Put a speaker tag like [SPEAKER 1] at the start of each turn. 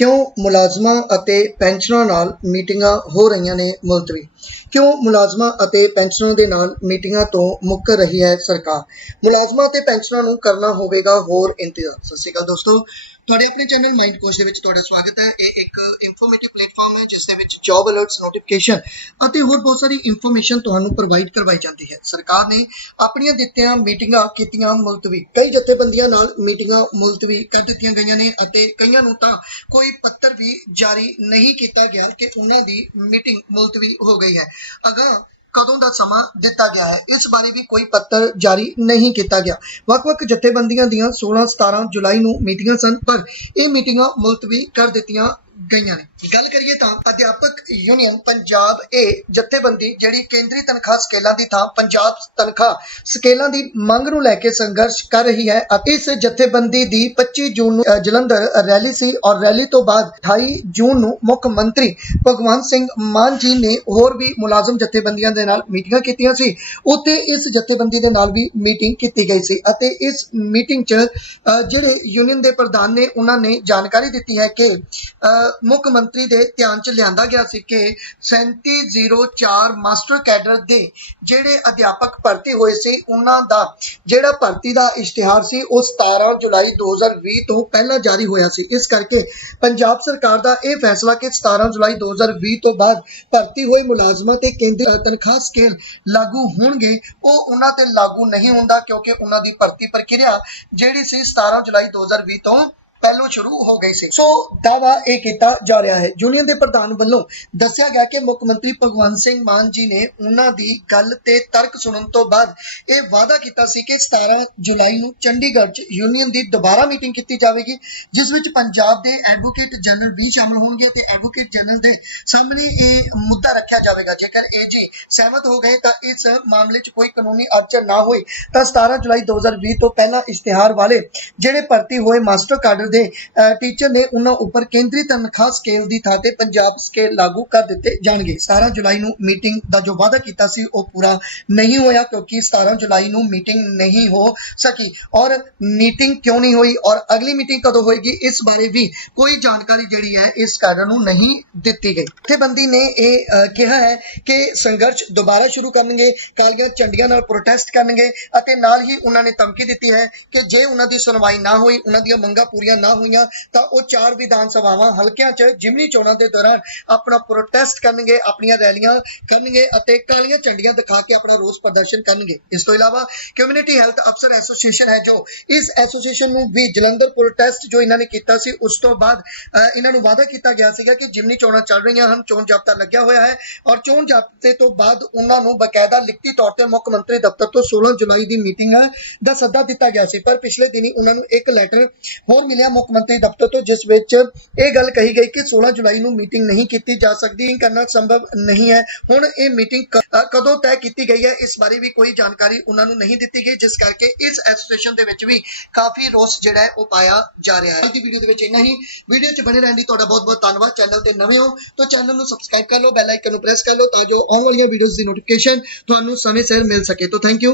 [SPEAKER 1] ਕਿਉਂ ਮੁਲਾਜ਼ਮਾਂ ਅਤੇ ਪੈਨਸ਼ਨਰਾਂ ਨਾਲ ਮੀਟਿੰਗਾਂ ਹੋ ਰਹੀਆਂ ਨੇ ਮੁਲਤਵੀ? ਕਿਉਂ ਮੁਲਾਜ਼ਮਾਂ ਅਤੇ ਪੈਨਸ਼ਨਰਾਂ ਦੇ ਨਾਲ ਮੀਟਿੰਗਾਂ ਤੋਂ ਮੁੱਕਰ ਰਹੀ ਹੈ ਸਰਕਾਰ? ਮੁਲਾਜ਼ਮਾਂ ਅਤੇ ਪੈਨਸ਼ਨਰਾਂ ਨੂੰ ਕਰਨਾ ਹੋਵੇਗਾ ਹੋਰ ਇੰਤਜ਼ਾਰ। ਸਤਿ ਸ਼੍ਰੀ ਅਕਾਲ ਦੋਸਤੋ। ਤੁਹਾਡੇ ਆਪਣੇ ਚੈਨਲ ਮਾਈਂਡ ਕੋਚ ਦੇ ਵਿੱਚ ਤੁਹਾਡਾ ਸਵਾਗਤ ਹੈ। ਇਹ ਇੱਕ ਇਨਫੋਰਮੇਟਿਵ ਪਲੇਟਫਾਰਮ ਹੈ, ਜਿਸ ਦੇ ਵਿੱਚ ਜੌਬ ਅਲਰਟਸ ਨੋਟੀਫਿਕੇਸ਼ਨ ਅਤੇ ਹੋਰ ਬਹੁਤ ਸਾਰੀ ਇਨਫੋਰਮੇਸ਼ਨ ਤੁਹਾਨੂੰ ਪ੍ਰੋਵਾਈਡ ਕਰਵਾਈ ਜਾਂਦੀ ਹੈ। ਸਰਕਾਰ ਨੇ ਆਪਣੀਆਂ ਦਿੱਤੀਆਂ ਮੀਟਿੰਗਾਂ ਕੀਤੀਆਂ ਮੁਲਤਵੀ। ਕਈ ਜਥੇਬੰਦੀਆਂ ਨਾਲ ਮੀਟਿੰਗਾਂ ਮੁਲਤਵੀ ਕਰ ਦਿੱਤੀਆਂ ਗਈਆਂ ਨੇ ਅਤੇ ਕਈਆਂ ਨੂੰ ਤਾਂ ਕੋਈ ਪੱਤਰ ਵੀ ਜਾਰੀ ਨਹੀਂ ਕੀਤਾ ਗਿਆ ਕਿ ਉਹਨਾਂ ਦੀ ਮੀਟਿੰਗ ਮੁਲਤਵੀ ਹੋ ਗਈ ਹੈ। ਅਗਾਂਹ ਕਦੋਂ ਦਾ ਸਮਾਂ ਦਿੱਤਾ ਗਿਆ ਹੈ, ਇਸ ਬਾਰੇ ਵੀ ਕੋਈ ਪੱਤਰ ਜਾਰੀ ਨਹੀਂ ਕੀਤਾ ਗਿਆ। ਵੱਖ-ਵੱਖ ਜਥੇਬੰਦੀਆਂ ਦੀਆਂ 16 17 ਜੁਲਾਈ ਨੂੰ ਮੀਟਿੰਗਾਂ ਸਨ, ਪਰ ਇਹ ਮੀਟਿੰਗਾਂ ਮੁਲਤਵੀ ਕਰ ਦਿੱਤੀਆਂ ਗਈਆਂ ਨੇ। ਗੱਲ ਕਰੀਏ ਤਾਂ ਅਧਿਆਪਕ ਯੂਨੀਅਨ ਪੰਜਾਬ ਇਹ ਜਥੇਬੰਦੀ ਜਿਹੜੀ ਕੇਂਦਰੀ ਤਨਖਾਹ ਸਕੇਲਾਂ ਦੀ ਥਾਂ ਪੰਜਾਬ ਤਨਖਾਹ ਸਕੇਲਾਂ ਦੀ ਮੰਗ ਨੂੰ ਲੈ ਕੇ ਸੰਘਰਸ਼ ਕਰ ਰਹੀ ਹੈ ਅਤੇ ਇਸ ਜਥੇਬੰਦੀ ਦੀ 25 ਜੂਨ ਨੂੰ ਜਲੰਧਰ ਰੈਲੀ ਸੀ ਔਰ ਰੈਲੀ ਤੋਂ ਬਾਅਦ 28 ਜੂਨ ਨੂੰ ਮੁੱਖ ਮੰਤਰੀ ਭਗਵੰਤ ਸਿੰਘ ਮਾਨ ਜੀ ਨੇ ਹੋਰ ਵੀ ਮੁਲਾਜ਼ਮ ਜਥੇਬੰਦੀਆਂ ਦੇ ਨਾਲ ਮੀਟਿੰਗਾਂ ਕੀਤੀਆਂ ਸੀ। ਉੱਥੇ ਇਸ ਜਥੇਬੰਦੀ ਦੇ ਨਾਲ ਵੀ ਮੀਟਿੰਗ ਕੀਤੀ ਗਈ ਸੀ ਅਤੇ ਇਸ ਮੀਟਿੰਗ 'ਚ ਅ, ਜਿਹੜੇ ਯੂਨੀਅਨ ਦੇ ਪ੍ਰਧਾਨ ਨੇ ਉਹਨਾਂ ਨੇ ਜਾਣਕਾਰੀ ਦਿੱਤੀ ਹੈ ਕਿ ਮੁੱਖ ਮੰਤਰੀ ਦੇ ਧਿਆਨ 'ਚ ਲਿਆਂਦਾ ਗਿਆ ਸੀ ਕਿ 3704 ਮਾਸਟਰ ਕੈਡਰ ਦੇ ਜਿਹੜੇ ਅਧਿਆਪਕ ਭਰਤੀ ਹੋਏ ਸੀ, ਉਹਨਾਂ ਦਾ ਜਿਹੜਾ ਭਰਤੀ ਦਾ ਇਸ਼ਤਿਹਾਰ ਸੀ, ਉਹ 17 ਜੁਲਾਈ 2020 ਤੋਂ ਪਹਿਲਾਂ ਜਾਰੀ ਹੋਇਆ ਸੀ। ਇਸ ਕਰਕੇ ਪੰਜਾਬ ਸਰਕਾਰ ਦਾ ਇਹ ਫੈਸਲਾ ਕਿ 17 ਜੁਲਾਈ 2020 ਤੋਂ ਬਾਅਦ ਭਰਤੀ ਹੋਏ ਮੁਲਾਜ਼ਮਾਂ ਤੇ ਕੇਂਦਰ ਤਨਖਾਹ ਸਕੇਲ ਲਾਗੂ ਹੋਣਗੇ, ਉਹ ਉਹਨਾਂ ਤੇ ਲਾਗੂ ਨਹੀਂ ਹੁੰਦਾ ਕਿਉਂਕਿ ਉਹਨਾਂ ਦੀ ਭਰਤੀ ਪ੍ਰਕਿਰਿਆ ਜਿਹੜੀ ਸੀ 17 ਜੁਲਾਈ 2020 ਤੋਂ ਪਹਿਲੋਂ ਸ਼ੁਰੂ ਹੋ ਗਈ ਸੀ। ਸੋ ਦਾਵਾ ਇਹ ਕੀਤਾ ਜਾ ਰਿਹਾ ਹੈ। ਯੂਨੀਅਨ ਦੇ ਪ੍ਰਧਾਨ ਵੱਲੋਂ ਦੱਸਿਆ ਗਿਆ ਕਿ ਮੁੱਖ ਮੰਤਰੀ ਭਗਵੰਤ ਸਿੰਘ ਮਾਨ ਜੀ ਨੇ ਉਹਨਾਂ ਦੀ ਗੱਲ ਤੇ ਤਰਕ ਸੁਣਨ ਤੋਂ ਬਾਅਦ ਇਹ ਵਾਅਦਾ ਕੀਤਾ ਸੀ ਕਿ 17 ਜੁਲਾਈ ਨੂੰ ਚੰਡੀਗੜ੍ਹ 'ਚ ਯੂਨੀਅਨ ਦੀ ਦੁਬਾਰਾ ਮੀਟਿੰਗ ਕੀਤੀ ਜਾਵੇਗੀ, ਜਿਸ ਵਿੱਚ ਪੰਜਾਬ ਦੇ ਐਡਵੋਕੇਟ ਜਨਰਲ ਵੀ ਸ਼ਾਮਲ ਹੋਣਗੇ ਤੇ ਐਡਵੋਕੇਟ ਜਨਰਲ ਦੇ ਸਾਹਮਣੇ ਇਹ ਮੁੱਦਾ ਰੱਖਿਆ ਜਾਵੇਗਾ। ਜੇਕਰ ਇਹ ਜੀ ਸਹਿਮਤ ਹੋ ਗਏ ਤਾਂ ਇਸ ਮਾਮਲੇ 'ਚ ਕੋਈ ਕਾਨੂੰਨੀ ਅੜਚਨ ਨਾ ਹੋਈ ਤਾਂ 17 ਜੁਲਾਈ 2020 ਤੋਂ ਪਹਿਲਾਂ ਇਸ਼ਤਿਹਾਰ ਵਾਲੇ ਜਿਹੜੇ ਭਰਤੀ ਹੋਏ ਮਾਸਟਰ ਕਾਡਰ ਦੇ ਅਹ, ਟੀਚਰ ਨੇ ਉਹਨਾਂ ਉੱਪਰ ਕੇਂਦਰੀ ਤਨਖਾਹ ਸਕੇਲ ਦੀ ਥਾਂ ਤੇ ਪੰਜਾਬ ਸਕੇਲ ਲਾਗੂ ਕਰ ਦਿੱਤੇ ਜਾਣਗੇ। 17 ਜੁਲਾਈ ਨੂੰ ਮੀਟਿੰਗ ਦਾ ਜੋ ਵਾਅਦਾ ਕੀਤਾ ਸੀ ਉਹ ਪੂਰਾ ਨਹੀਂ ਹੋਇਆ ਕਿਉਂਕਿ 17 ਜੁਲਾਈ ਨੂੰ ਮੀਟਿੰਗ ਨਹੀਂ ਹੋ ਸਕੀ। ਔਰ ਮੀਟਿੰਗ ਕਿਉਂ ਨਹੀਂ ਹੋਈ ਔਰ ਅਗਲੀ ਮੀਟਿੰਗ ਕਦੋਂ ਹੋਏਗੀ ਇਸ ਬਾਰੇ ਵੀ ਕੋਈ ਜਾਣਕਾਰੀ ਜਿਹੜੀ ਹੈ ਇਸ ਕਾਰਨ ਨੂੰ ਨਹੀਂ ਦਿੱਤੀ ਗਈ। ਜਥੇਬੰਦੀ ਨੇ ਇਹ ਕਿਹਾ ਹੈ ਕਿ ਸੰਘਰਸ਼ ਦੁਬਾਰਾ ਸ਼ੁਰੂ ਕਰਨਗੇ ਕਾਲੀਆਂ ਝੰਡੀਆਂ ਨਾਲ ਪ੍ਰੋਟੈਸਟ ਕਰਨਗੇ ਅਤੇ ਨਾਲ ਹੀ ਉਹਨਾਂ ਨੇ ਧਮਕੀ ਦਿੱਤੀ ਹੈ ਕਿ ਜੇ ਉਹਨਾਂ ਦੀ ਸੁਣਵਾਈ ਨਾ ਹੋਈ ਉਹਨਾਂ ਦੀਆਂ ਮੰਗਾਂ ਪੂਰੀਆਂ ਨਾ ਹੋਈਆਂ, ਤਾਂ ਉਹ ਚਾਰ ਵਿਧਾਨ ਸਭਾਵਾਂ ਹਲਕਿਆਂ 'ਚ ਜਿਮਨੀ ਚੋਣਾਂ ਦੇ ਦੌਰਾਨ ਆਪਣਾ ਪ੍ਰੋਟੈਸਟ ਕਰਨਗੇ, ਆਪਣੀਆਂ ਰੈਲੀਆਂ ਕਰਨਗੇ ਅਤੇ ਕਾਲੀਆਂ ਝੰਡੀਆਂ ਦਿਖਾ ਕੇ ਆਪਣਾ ਰੋਸ ਪ੍ਰਦਰਸ਼ਨ ਕਰਨਗੇ। ਇਸ ਤੋਂ ਇਲਾਵਾ ਕਮਿਊਨਿਟੀ ਹੈਲਥ ਅਫਸਰ ਐਸੋਸੀਏਸ਼ਨ ਹੈ ਜੋ, ਇਸ ਐਸੋਸੀਏਸ਼ਨ ਨੂੰ ਵੀ ਜਲੰਧਰ ਪ੍ਰੋਟੈਸਟ ਜੋ ਇਹਨਾਂ ਨੇ ਕੀਤਾ ਸੀ, ਉਸ ਤੋਂ ਬਾਅਦ ਇਹਨਾਂ ਨੂੰ ਵਾਅਦਾ ਕੀਤਾ ਗਿਆ ਸੀਗਾ ਕਿ ਜਿਮਨੀ ਚੋਣਾਂ ਚੱਲ ਰਹੀਆਂ ਹਨ, ਚੋਣ ਜਾਬਤਾ ਲੱਗਿਆ ਹੋਇਆ ਹੈ ਔਰ ਚੋਣ ਜਾਬਤੇ ਤੋਂ ਬਾਅਦ ਉਹਨਾਂ ਨੂੰ ਬਕਾਇਦਾ ਲਿਖਤੀ ਤੌਰ ਤੇ ਮੁੱਖ ਮੰਤਰੀ ਦਫ਼ਤਰ ਤੋਂ 16 ਜੁਲਾਈ ਦੀ ਮੀਟਿੰਗ ਦਾ ਸੱਦਾ ਦਿੱਤਾ ਗਿਆ ਸੀ। ਪਰ ਪਿਛਲੇ ਦਿਨੀ ਉਹਨਾਂ ਨੂੰ ਇੱਕ ਲੈਟਰ ਹੋਰ ਮਿਲਿਆ ਮੁੱਖ ਮੰਤਰੀ ਦਫ਼ਤਰ ਤੋਂ, ਜਿਸ ਵਿੱਚ ਇਹ ਗੱਲ ਕਹੀ ਗਈ ਕਿ 16 ਜੁਲਾਈ ਨੂੰ ਮੀਟਿੰਗ ਨਹੀਂ ਕੀਤੀ ਜਾ ਸਕਦੀ ਕਰਨਾ ਸੰਭਵ ਨਹੀਂ ਹੈ। ਹੁਣ ਇਹ ਮੀਟਿੰਗ ਕਦੋਂ ਤੈਅ ਕੀਤੀ ਗਈ ਹੈ, ਇਸ ਬਾਰੇ ਵੀ ਕੋਈ ਜਾਣਕਾਰੀ ਉਹਨਾਂ ਨੂੰ ਨਹੀਂ ਦਿੱਤੀ ਗਈ, ਜਿਸ ਕਰਕੇ ਇਸ ਐਸੋਸੀਏਸ਼ਨ ਦੇ ਵਿੱਚ ਵੀ ਕਾਫੀ ਰੋਸ ਜਿਹੜਾ ਹੈ, ਉਹ ਪਾਇਆ ਜਾ ਰਿਹਾ ਹੈ। ਅੱਜ ਦੀ ਵੀਡੀਓ ਦੇ ਵਿੱਚ ਇੰਨਾ ਹੀ। ਵੀਡੀਓ 'ਚ ਬਣੇ ਰਹਿਣ ਲਈ ਤੁਹਾਡਾ ਬਹੁਤ ਬਹੁਤ ਧੰਨਵਾਦ। ਚੈਨਲ ਤੇ ਨਵੇਂ ਹੋ, ਤਾਂ ਚੈਨਲ ਨੂੰ ਸਬਸਕ੍ਰਾਈਬ ਕਰ ਲਓ, ਬੈਲ ਆਈਕਨ ਨੂੰ ਪ੍ਰੈਸ ਕਰ ਲਓ, ਤਾਂ ਜੋ ਆਉਣ ਵਾਲੀਆਂ ਵੀਡੀਓਜ਼ ਦੀ ਨੋਟੀਫਿਕੇਸ਼ਨ ਤੁਹਾਨੂੰ ਸਮੇਂ ਸਿਰ ਮਿਲ ਸਕੇ। ਤਾਂ ਥੈਂਕ ਯੂ।